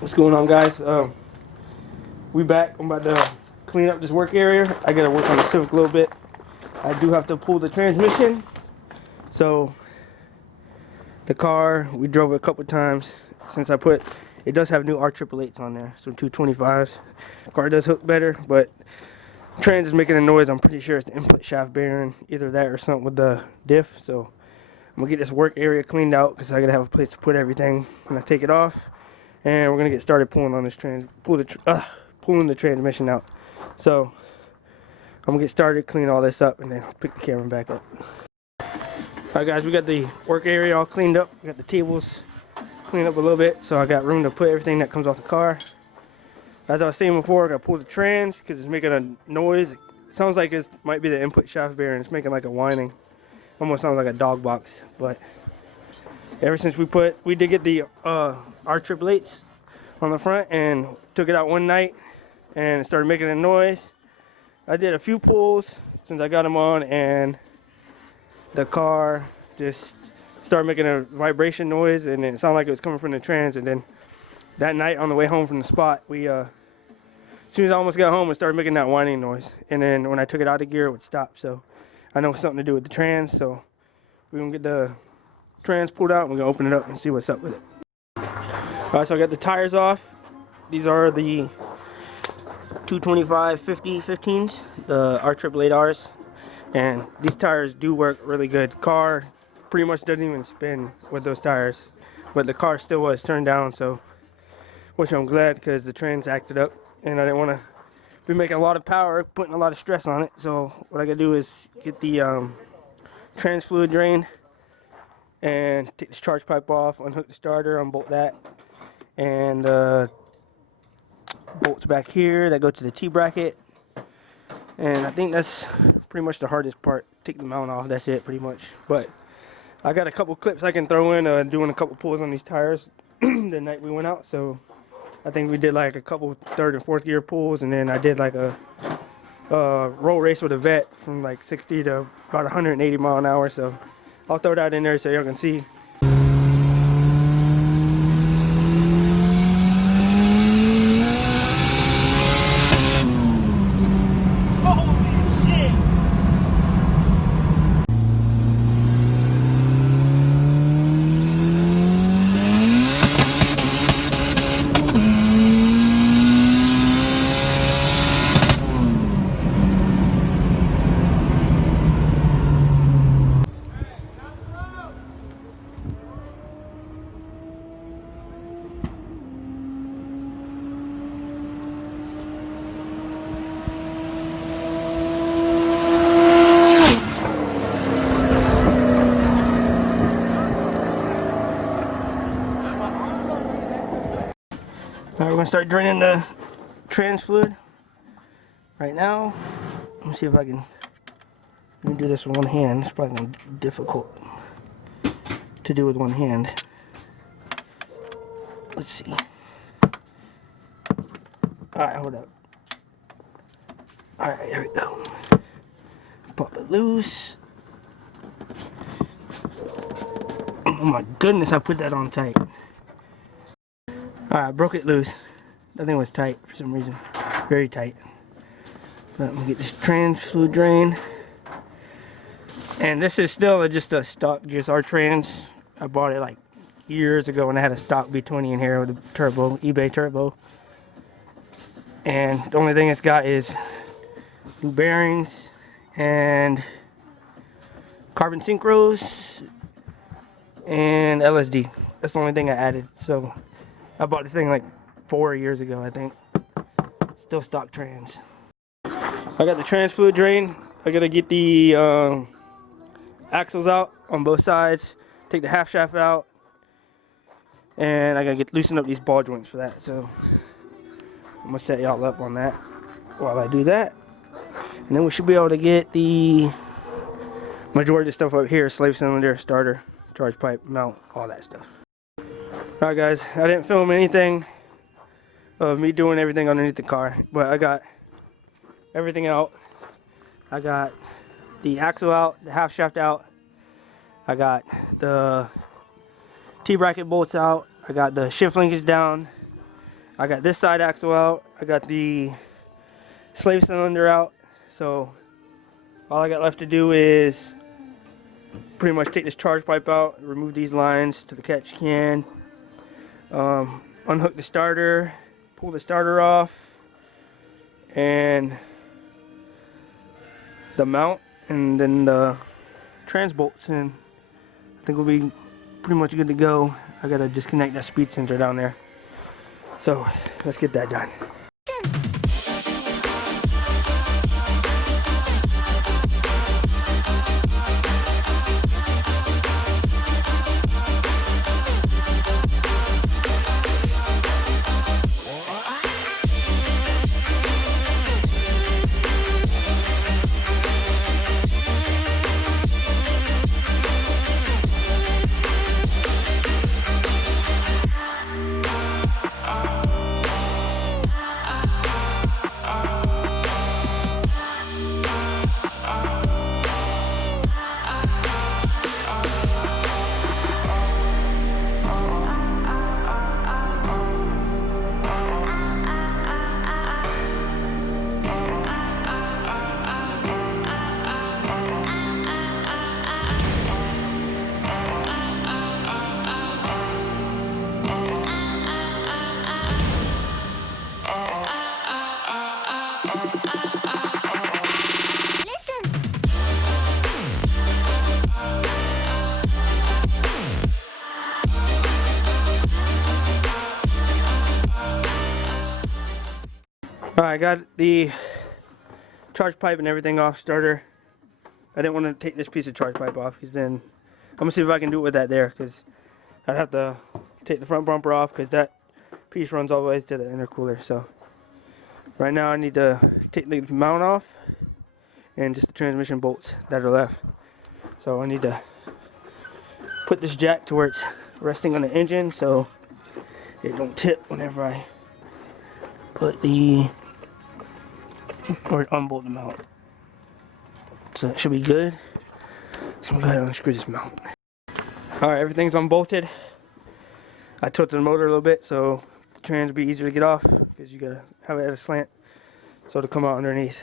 What's going on, guys? We back. I'm about to clean up this work area. I gotta work on the Civic a little bit. I do have to pull the transmission. So the car, we drove it a couple times since it does have new R888s on there, so 225s. Car does hook better, but trans is making a noise. I'm pretty sure it's the input shaft bearing, either that or something with the diff. So I'm gonna get this work area cleaned out because I gotta have a place to put everything when I take it off. And we're gonna get started pulling on this pulling the transmission out. So I'm gonna get started, clean all this up, and then I'll pick the camera back up. Alright guys, we got the work area all cleaned up. We got the tables cleaned up a little bit, so I got room to put everything that comes off the car. As I was saying before, I gotta pull the trans because it's making a noise. It sounds like it might be the input shaft bearing. It's making like a whining. Almost sounds like a dog box. But ever since we did get the R888s on the front and took it out one night and it started making a noise. I did a few pulls since I got them on, and the car just started making a vibration noise, and it sounded like it was coming from the trans. And then that night on the way home from the spot, as soon as I almost got home, it started making that whining noise. And then when I took it out of gear, it would stop. So I know it's something to do with the trans. So we're gonna get the trans pulled out and we're gonna open it up and see what's up with it. Alright, so I got the tires off. These are the 225 50 15s, the R888Rs, and these tires do work really good. Car pretty much doesn't even spin with those tires, but the car still was turned down, so which I'm glad because the trans acted up and I didn't want to be making a lot of power, putting a lot of stress on it. So what I gotta do is get the trans fluid drain and take this charge pipe off, unhook the starter, unbolt that, and bolts back here that go to the T-bracket. And I think that's pretty much the hardest part. Take the mount off, that's it pretty much. But I got a couple clips I can throw in doing a couple pulls on these tires the night we went out. So I think we did like a couple third and fourth gear pulls, and then I did like a roll race with a vet from like 60 to about 180 mile an hour. So I'll throw that in there so y'all can see. Alright, we're going to start draining the trans fluid right now. Let me see if I can do this with one hand. It's probably going to be difficult to do with one hand. Let's see. Alright, hold up. Alright, there we go. Pop it loose. Oh my goodness, I put that on tight. Alright, I broke it loose. That thing was tight for some reason. Very tight. But I'm gonna get this trans fluid drain. And this is still just a stock GSR trans. I bought it like years ago when I had a stock B20 in here with a turbo, eBay turbo. And the only thing it's got is new bearings and carbon synchros and LSD. That's the only thing I added. So I bought this thing like 4 years ago, I think. Still stock trans. I got the trans fluid drain. I gotta get the axles out on both sides. take the half shaft out, and I gotta loosen up these ball joints for that. So I'm gonna set y'all up on that while I do that, and then we should be able to get the majority of the stuff up here: slave cylinder, starter, charge pipe, mount, all that stuff. Alright guys, I didn't film anything of me doing everything underneath the car, but I got everything out. I got the axle out, the half shaft out, I got the T-bracket bolts out, I got the shift linkage down, I got this side axle out, I got the slave cylinder out. So all I got left to do is pretty much take this charge pipe out, remove these lines to the catch can, unhook the starter, pull the starter off, and the mount, and then the trans bolts, and I think we'll be pretty much good to go. I gotta disconnect that speed sensor down there. So let's get that done. Alright, I got the charge pipe and everything off starter. I didn't want to take this piece of charge pipe off because then I'm going to see if I can do it with that there, because I'd have to take the front bumper off because that piece runs all the way to the intercooler. So right now I need to take the mount off and just the transmission bolts that are left. So I need to put this jack to where it's resting on the engine so it don't tip whenever I put the or unbolt the mount. So that should be good. So I'm going to go ahead and unscrew this mount. Alright, everything's unbolted. I tilted the motor a little bit so the trans will be easier to get off, because you gotta have it at a slant so it'll come out underneath.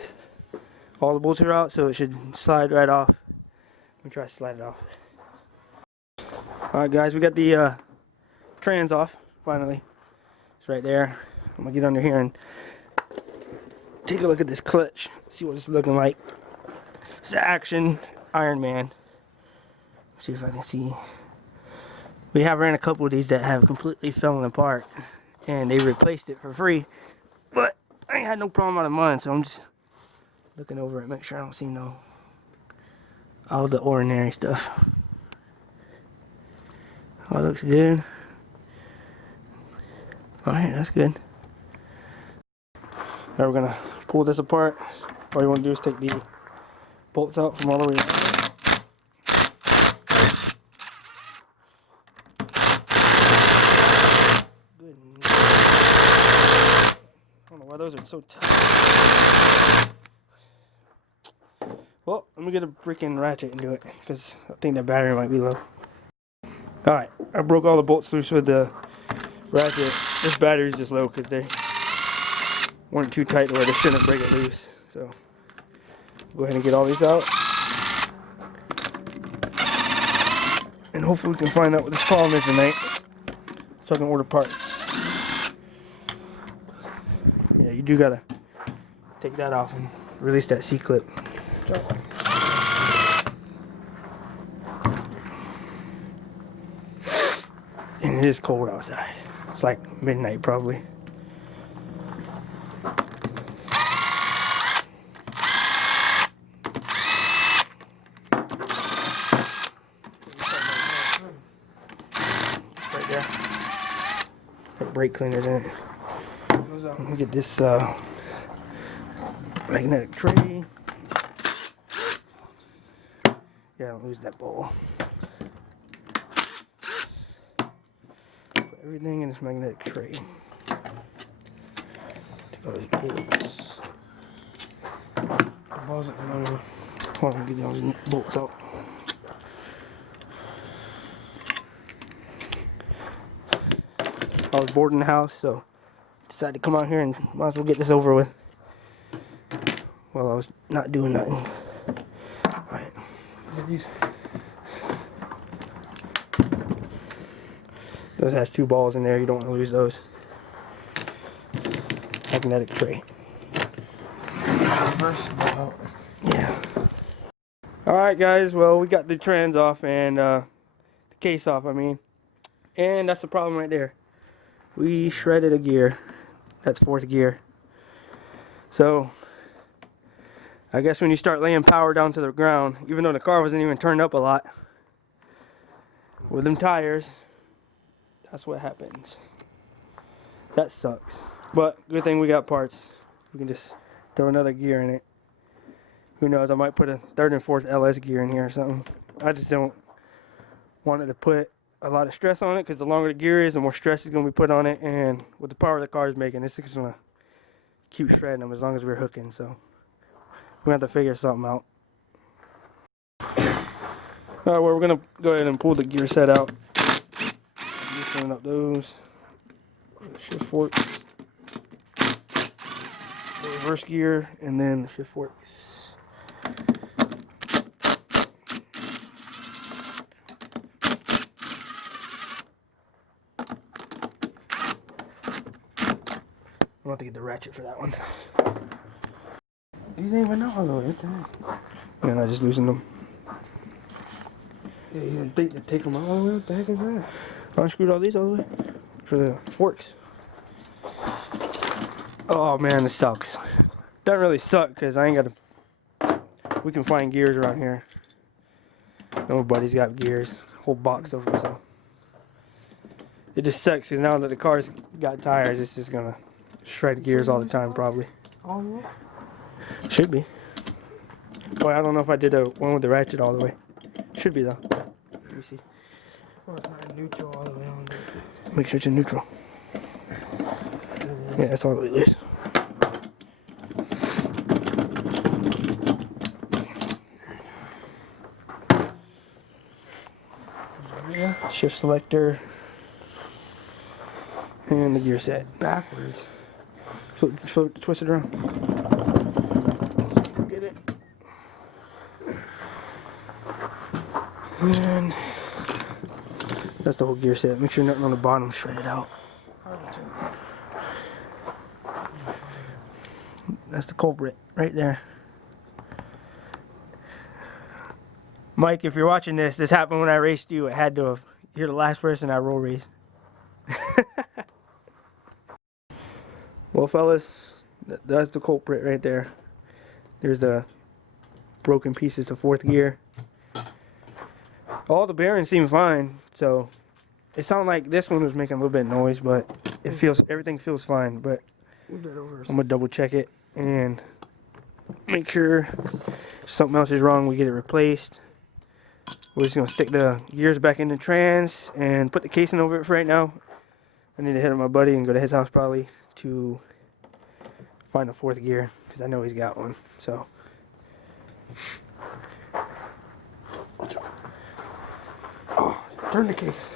All the bolts are out, so it should slide right off. Let me try to slide it off. Alright guys, we got the trans off finally. It's right there. I'm gonna get under here and take a look at this clutch, see what it's looking like. It's an Action Iron Man. See if I can see. We have ran a couple of these that have completely fallen apart, and they replaced it for free. But I ain't had no problem out of mine, so I'm just looking over it, make sure I don't see no all the ordinary stuff. Oh, it looks good. Alright, that's good. Now we're gonna pull this apart. All you want to do is take the bolts out from all the way around. Good. I don't know why those are so tight. Well, let me get a freaking ratchet and do it, because I think the battery might be low. Alright, I broke all the bolts loose with the ratchet. This battery's just low because they weren't too tight to where they shouldn't break it loose. So go ahead and get all these out, and hopefully we can find out what this problem is tonight so I can order parts. Yeah, you do gotta take that off and release that C-clip. And it is cold outside. It's like midnight probably. brake cleaners in it. Let me get this magnetic tray. Yeah, don't lose that ball. Put everything in this magnetic tray. Take all these bolts. Hold on, get those bolts out. I was bored in the house, so decided to come out here and might as well get this over with while I was not doing nothing. Alright, look at these. Those has 2 balls in there, you don't want to lose those. Magnetic tray. Yeah. Alright guys, well we got the trans off and the case off, I mean. And that's the problem right there. We shredded a gear. That's 4th gear. So I guess when you start laying power down to the ground, even though the car wasn't even turned up a lot, with them tires, that's what happens. That sucks. But good thing we got parts. We can just throw another gear in it. Who knows, I might put a 3rd and 4th LS gear in here or something. I just don't want it to put a lot of stress on it, because the longer the gear is, the more stress is going to be put on it, and with the power the car is making, it's just going to keep shredding them as long as we're hooking. So we have to figure something out. Alright, well, we're going to go ahead and pull the gear set out. Loosening up those shift forks, the reverse gear, and then the shift forks. I'm going to have to get the ratchet for that one. These ain't even all the way. What the heck? And I just loosened them. Yeah, you didn't think to take them all the way? What the heck is that? I unscrewed all these all the way for the forks. Oh man, this sucks. Doesn't really suck because I ain't got to. We can find gears around here. Nobody's got gears. Whole box of them. So it just sucks because now that the car's got tires, it's just gonna shred gears all the time, probably. All the way? Should be. Boy, I don't know if I did the one with the ratchet all the way. Should be though. Let me see. Well, it's not neutral all the way on there. Make sure it's in neutral. Yeah, that's all the way loose. Shift selector. And the gear set. Backwards. Flip, twist it around. Get it. And that's the whole gear set. Make sure nothing on the bottom is shredded out. That's the culprit right there. Mike, if you're watching this, this happened when I raced you. It had to have. You're the last person I roll raced. Well, fellas, that's the culprit right there. There's the broken pieces to 4th gear. All the bearings seem fine, so it sounded like this one was making a little bit of noise, but everything feels fine. But I'm gonna double check it and make sure if something else is wrong, we get it replaced. We're just gonna stick the gears back in the trans and put the casing over it for right now. I need to hit up my buddy and go to his house probably to find a 4th gear because I know he's got one. So oh, turn the case.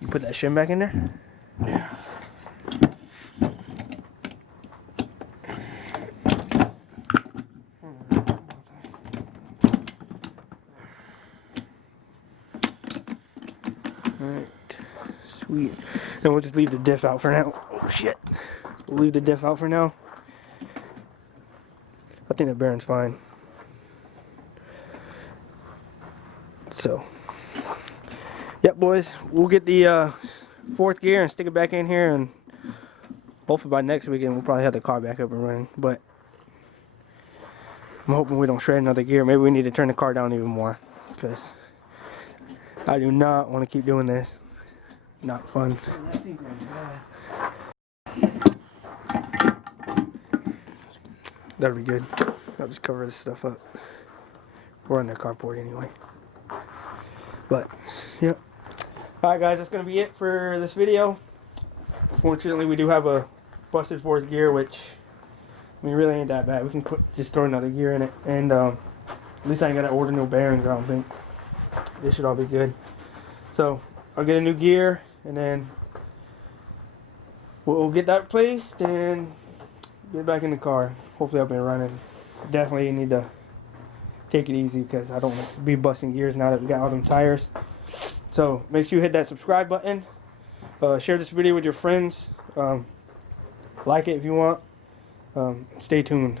You put that shim back in there? Yeah. Alright, sweet. Then we'll just leave the diff out for now. Oh shit. We'll leave the diff out for now. I think the bearing's fine. So, yep, boys, we'll get the 4th gear and stick it back in here, and hopefully by next weekend we'll probably have the car back up and running. But I'm hoping we don't shred another gear. Maybe we need to turn the car down even more, because I do not want to keep doing this. Not fun. That'll be good. I'll just cover this stuff up. We're on the carport anyway. But, yep. Alright guys, that's going to be it for this video. Fortunately, we do have a busted fourth gear, which, I mean, really ain't that bad. We can just throw another gear in it. And at least I ain't got to order no bearings, I don't think. This should all be good. So, I'll get a new gear, and then we'll get that replaced and get back in the car. Hopefully I'll be running. Definitely need to take it easy, because I don't want to be busting gears now that we got all them tires. So make sure you hit that subscribe button. Share this video with your friends. Like it if you want. Stay tuned.